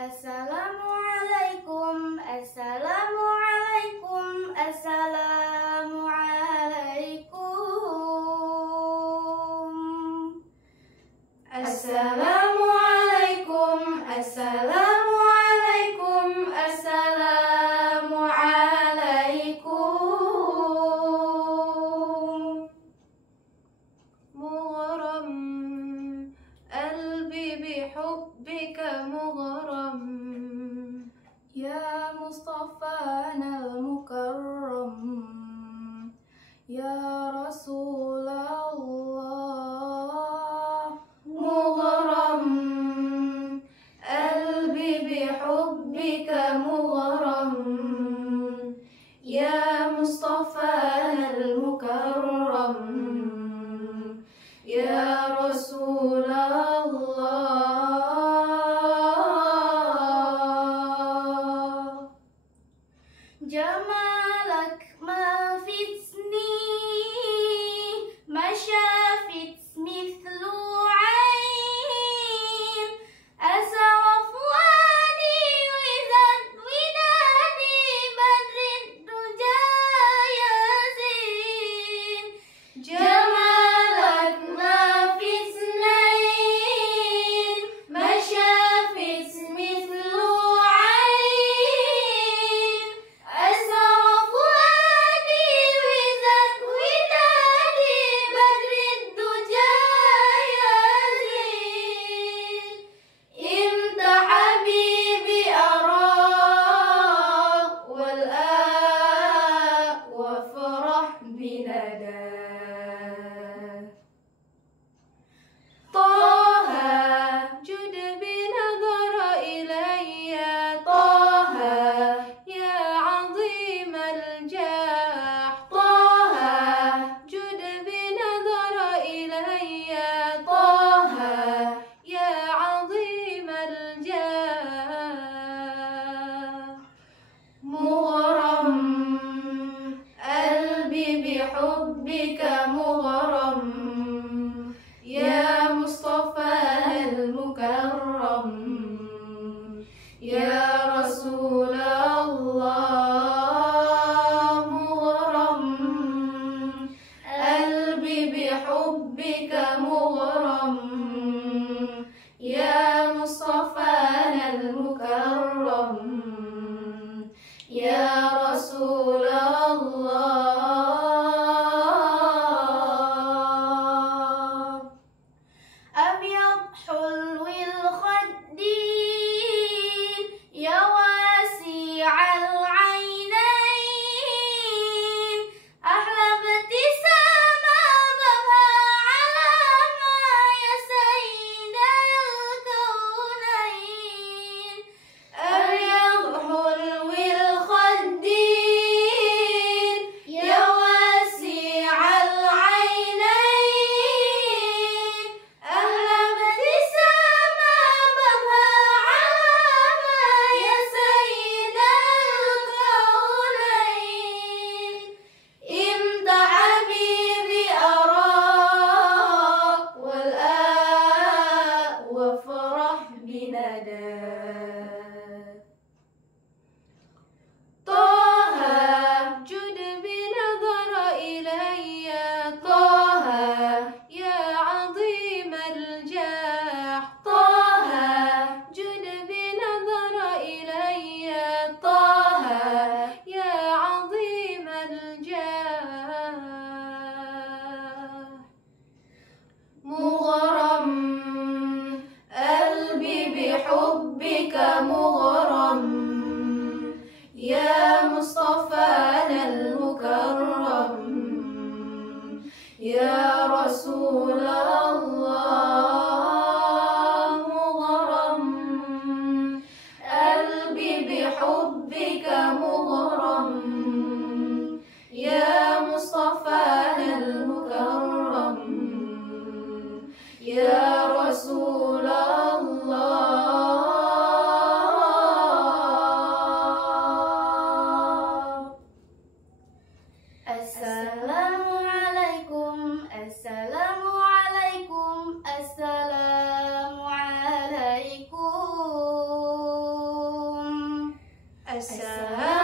Assalamualaikum, assalamualaikum, assalamualaikum. Assalamualaikum, assalamualaikum, assalamualaikum. مغرم قلبي بحبك مغرم يا مصطفانا المكرم يا رسول الله. مغرم قلبي بحبك مغرم يا مصطفانا المكرم يا رسول الله. جمالك ما في سنين ما شافت مثله عين أسر فؤادي ودادي بدر الدجى يزين. جمالك ما في سنين ما شافت مثله عين أسر فؤادي ودادي بدر الدجى يزين. إمتى حبيبي أراك والآك وافرح بنداك. طه جد بنظر إلي طه يا عظيم الجاه. طه جد بنظر إلي طه يا عظيم الجاه. مغرم قلبي بحبك مغرم يا مصطفى المكرم يا رسول الله. مغرم قلبي بحبك مغرم يا مصطفى المكرم يا رسول الله. أبيض حلو الخدين يا واسع العينين أحلى ابتسامة بها علامة يا سيد الكونين. أبيض حلو الخدين يا واسع العينين أحلى ابتسامة بها علامة يا سيد الكونين. إمتى حبيبي أراك والآك وافرح بنداك. طه جد بنظر إلي طه يا عظيم الجاه. طه جد بنظر إلي طه يا عظيم الجاه. مغرم قلبي بحبك مغرم يا مصطفى المكرم يا رسول الله. مغرم قلبي بحبك مغرم يا مصطفى المكرم يا رسول الله. السلام